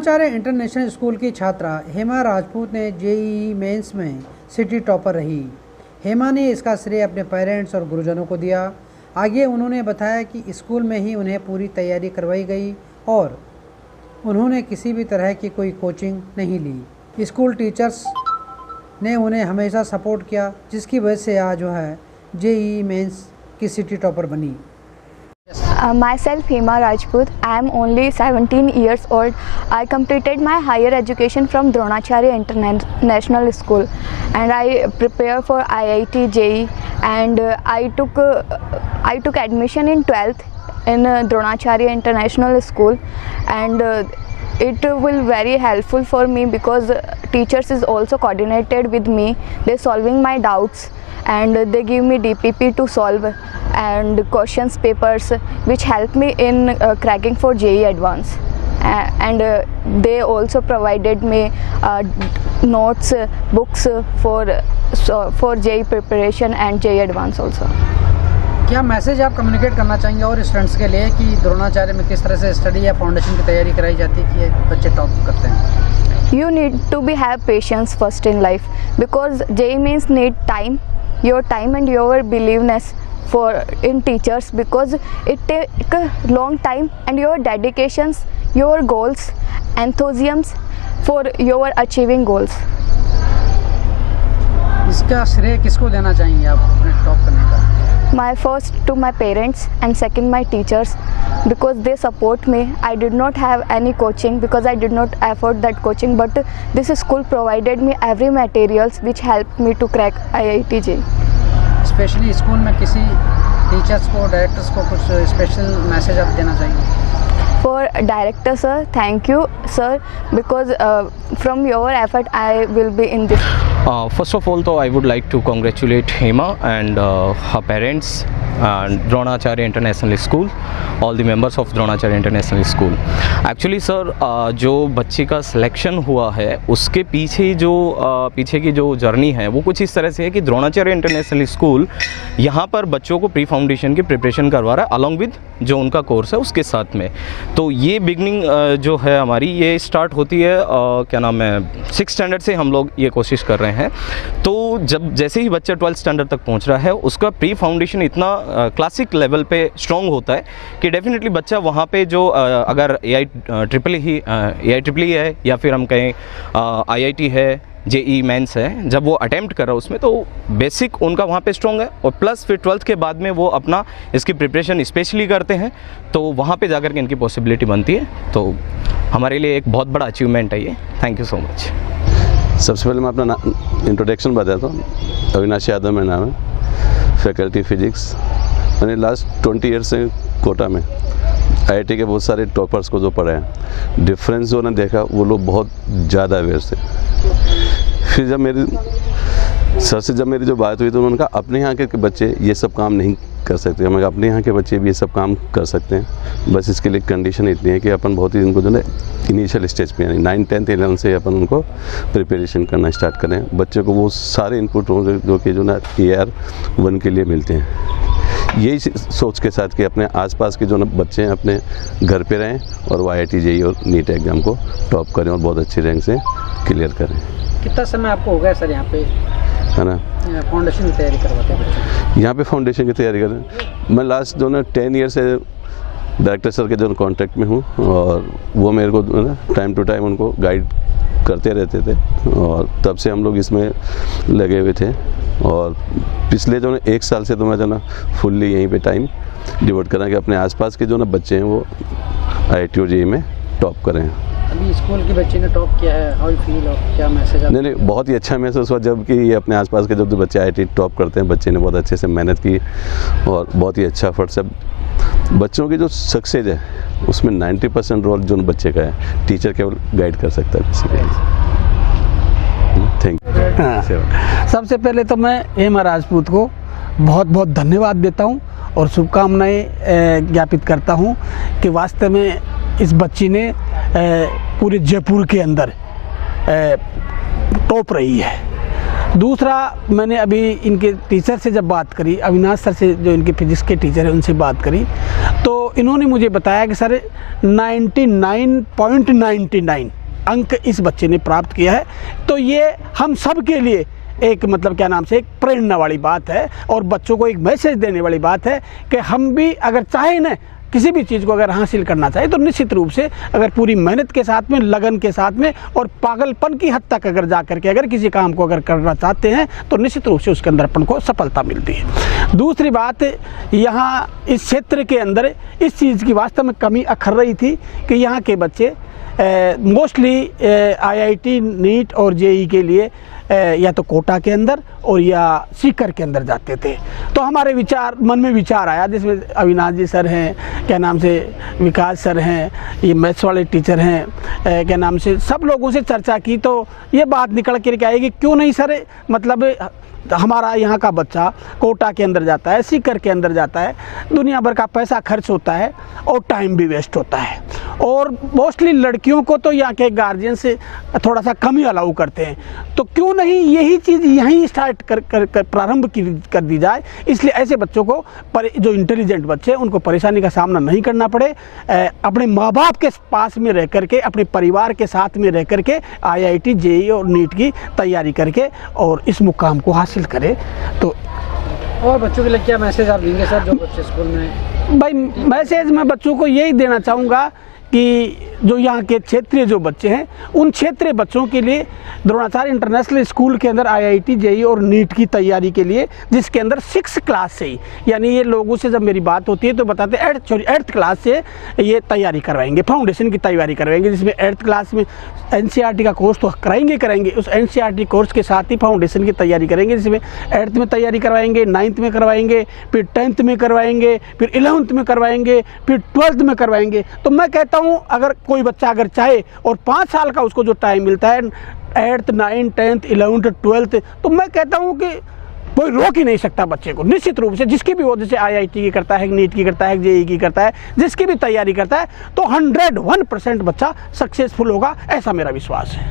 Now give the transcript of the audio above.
Dronacharya international school की छात्रा हेमा राजपूत ने जेईई मेंस में सिटी टॉपर रही। हेमा ने इसका श्रेय अपने पेरेंट्स और गुरुजनों को दिया। आगे उन्होंने बताया कि स्कूल में ही उन्हें पूरी तैयारी करवाई गई और उन्होंने किसी भी तरह की कोई कोचिंग नहीं ली। स्कूल टीचर्स ने उन्हें हमेशा सपोर्ट किया, जिसकी वजह से आज जो है जेईई मेंस की सिटी टॉपर बनी। Myself Hema Rajput. I am only 17 years old. I completed my higher education from Dronacharya International School and I prepare for IIT JEE and I took admission in 12th in Dronacharya International School and it will very helpful for me because teachers is also coordinated with me. They solving my doubts and they give me DPP to solve and questions papers which help me in cracking for JEE Advance and they also provided me notes, books for JEE preparation and JEE Advance also. क्या message आप communicate करना चाहेंगे और students के लिए कि द्रोणाचार्य में किस तरह से स्टडी या फाउंडेशन की तैयारी कराई जाती है कि बच्चे टॉप करते हैं? You need to be have patience first in life because JEE means need time, your time and your believeness for in teachers because it take a long time and your dedications, your goals, enthusiasm for your achieving goals. इसका श्रेय किसको देना चाहेंगे आप अपने top करने का? My first to my parents and second my teachers because they support me. I did not have any coaching because I did not afford that coaching, but this school provided me every materials which helped me to crack IIT JEE. Specially school में किसी teachers को, directors को कुछ special message आप देना चाहेंगे? For director sir, thank you sir because from your effort I will be in this. First of all, though, I would like to congratulate Hema and her parents and Dronacharya International School, all the members of Dronacharya International School. Actually sir, जो बच्चे का selection हुआ है उसके पीछे की जो journey है वो कुछ इस तरह से है कि द्रोणाचार्य इंटरनेशनल स्कूल यहाँ पर बच्चों को प्री फाउंडेशन की प्रिपरेशन करवा रहा है अलॉन्ग विद जो उनका कोर्स है उसके साथ में। तो ये बिगनिंग जो है हमारी ये स्टार्ट होती है क्या नाम है 6th स्टैंडर्ड से हम लोग ये कोशिश कर रहे हैं। तो जब जैसे ही बच्चा 12th स्टैंडर्ड तक पहुंच रहा है उसका प्री फाउंडेशन इतना क्लासिक लेवल पे स्ट्रॉन्ग होता है कि डेफिनेटली बच्चा वहाँ पे जो अगर AI ट्रिपल है या फिर हम कहें IIT है, जेईई मेंस है, जब वो अटेम्प्ट कर रहा है उसमें तो बेसिक उनका वहाँ पे स्ट्रॉन्ग है और प्लस फिर 12th के बाद में वो अपना इसकी प्रिपरेशन स्पेशली करते हैं तो वहाँ पे जाकर के इनकी पॉसिबिलिटी बनती है। तो हमारे लिए एक बहुत बड़ा अचीवमेंट है ये। Thank you so much. सबसे पहले मैं अपना इंट्रोडक्शन बताता हूँ। अविनाश यादव मेरा नाम है, फैकल्टी फिजिक्स। मैंने लास्ट 20 ईयर्स से कोटा में IIT के बहुत सारे टॉपर्स को जो पढ़े हैं, डिफरेंस जो ने देखा वो लोग बहुत ज़्यादा अवेयर थे। फिर जब मेरी सर से जो बात हुई तो उन्होंने कहा अपने यहाँ के बच्चे ये सब काम नहीं कर सकते। हमें अपने यहाँ के बच्चे भी ये सब काम कर सकते हैं, बस इसके लिए कंडीशन इतनी है कि अपन बहुत ही इनको जो है इनिशियल स्टेज पे यानी 9th 10th 11th से अपन उनको प्रिपरेशन करना स्टार्ट करें। बच्चे को वो सारे इनपुट हों जो कि जो ना AR 1 के लिए मिलते हैं। यही सोच के साथ कि अपने आसपास के जो ना बच्चे हैं अपने घर पे रहें और वो IIT JEE और नीट एग्ज़ाम को टॉप करें और बहुत अच्छी रैंक से क्लियर करें। कितना समय आपको हो गया सर यहाँ पे है ना फाउंडेशन की तैयारी करवाते हैं बच्चों? यहाँ पे फाउंडेशन की तैयारी करें मैं लास्ट जो ना 10 ईयर से डायरेक्टर सर के जो कॉन्टैक्ट में हूँ और वो मेरे को ना टाइम टू टाइम उनको गाइड करते रहते थे और तब से हम लोग इसमें लगे हुए थे। और पिछले जो ना 1 साल से तो मैं जो ना फुल्ली यहीं पे टाइम डिवोट करा कि अपने आसपास के जो ना बच्चे हैं वो IIT और JEE में टॉप करें। अभी स्कूल के बच्चे ने टॉप किया है, हाउ यू फील और क्या मैसेज? नहीं बहुत ही अच्छा महसूस हुआ जबकि ये अपने आसपास के जब बच्चे IIT टॉप करते हैं, बच्चे ने बहुत अच्छे से मेहनत की और बहुत ही अच्छा एफर्ट से बच्चों की जो सक्सेस है उसमें 90% रोल जो बच्चे का है, टीचर केवल गाइड कर सकता है। Thank you. सबसे पहले तो मैं हेमा राजपूत को बहुत बहुत धन्यवाद देता हूं और शुभकामनाएं ज्ञापित करता हूं कि वास्तव में इस बच्ची ने पूरे जयपुर के अंदर टॉप रही है दूसरा, मैंने अभी इनके टीचर से जब बात करी, अविनाश सर से जो इनके फिजिक्स के टीचर हैं उनसे बात करी, तो इन्होंने मुझे बताया कि सर 99.99 अंक इस बच्चे ने प्राप्त किया है। तो ये हम सब के लिए एक मतलब क्या नाम से एक प्रेरणा वाली बात है और बच्चों को एक मैसेज देने वाली बात है कि हम भी अगर चाहें ना किसी भी चीज़ को अगर हासिल करना चाहिए तो निश्चित रूप से अगर पूरी मेहनत के साथ में, लगन के साथ में और पागलपन की हद तक अगर जा करके अगर किसी काम को अगर करना चाहते हैं तो निश्चित रूप से उसके अंदर अपन को सफलता मिलती है। दूसरी बात, यहाँ इस क्षेत्र के अंदर इस चीज़ की वास्तव में कमी अखर रही थी कि यहाँ के बच्चे मोस्टली IIT, नीट और JEE के लिए या तो कोटा के अंदर और या सीकर के अंदर जाते थे। तो हमारे मन में विचार आया, जिसमें अविनाश जी सर हैं, क्या नाम से विकास सर हैं, ये मैथ्स वाले टीचर हैं, क्या नाम से सब लोगों से चर्चा की तो ये बात निकल कर आई कि क्यों नहीं सर, मतलब हमारा यहाँ का बच्चा कोटा के अंदर जाता है, सीकर के अंदर जाता है, दुनिया भर का पैसा खर्च होता है और टाइम भी वेस्ट होता है और मोस्टली लड़कियों को तो यहाँ के गार्जियन से थोड़ा सा कम ही अलाउ करते हैं। तो क्यों नहीं यही चीज़ यहीं स्टार्ट कर प्रारंभ कर दी जाए, इसलिए ऐसे बच्चों को जो इंटेलिजेंट बच्चे हैं उनको परेशानी का सामना नहीं करना पड़े, अपने माँ बाप के पास में रह करके, अपने परिवार के साथ में रह करके IIT, JEE और नीट की तैयारी करके और इस मुकाम को हासिल करे। तो और बच्चों के लिए क्या मैसेज आप देंगे सर, जो बच्चे स्कूल में? भाई मैसेज मैं बच्चों को यही देना चाहूँगा कि जो यहाँ के क्षेत्रीय जो बच्चे हैं उन क्षेत्रीय बच्चों के लिए द्रोणाचार्य इंटरनेशनल स्कूल के अंदर IIT, JEE और नीट की तैयारी के लिए, जिसके अंदर 6 क्लास से ही, यानी ये लोगों से जब मेरी बात होती है तो बताते हैं 8th क्लास से ये तैयारी करवाएंगे, फाउंडेशन की तैयारी करवाएंगे, जिसमें 8th क्लास में NCERT का कोर्स तो कराएंगे, उस NCERT कोर्स के साथ ही फाउंडेशन की तैयारी करेंगे, जिसमें 8th में तैयारी करवाएंगे, 9th में करवाएंगे, फिर 10th में करवाएंगे, फिर 11th में करवाएंगे, फिर 12th में करवाएंगे। तो मैं कहता हूँ अगर कोई बच्चा अगर चाहे और 5 साल का उसको जो टाइम मिलता है 8th, 9th, 10th, 11th, 12th, तो मैं कहता हूँ कि कोई रोक ही नहीं सकता बच्चे को। निश्चित रूप से जिसकी भी वो, जैसे IIT की करता है, नीट की करता है, JEE की करता है, जिसकी भी तैयारी करता है तो 101% बच्चा सक्सेसफुल होगा, ऐसा मेरा विश्वास है।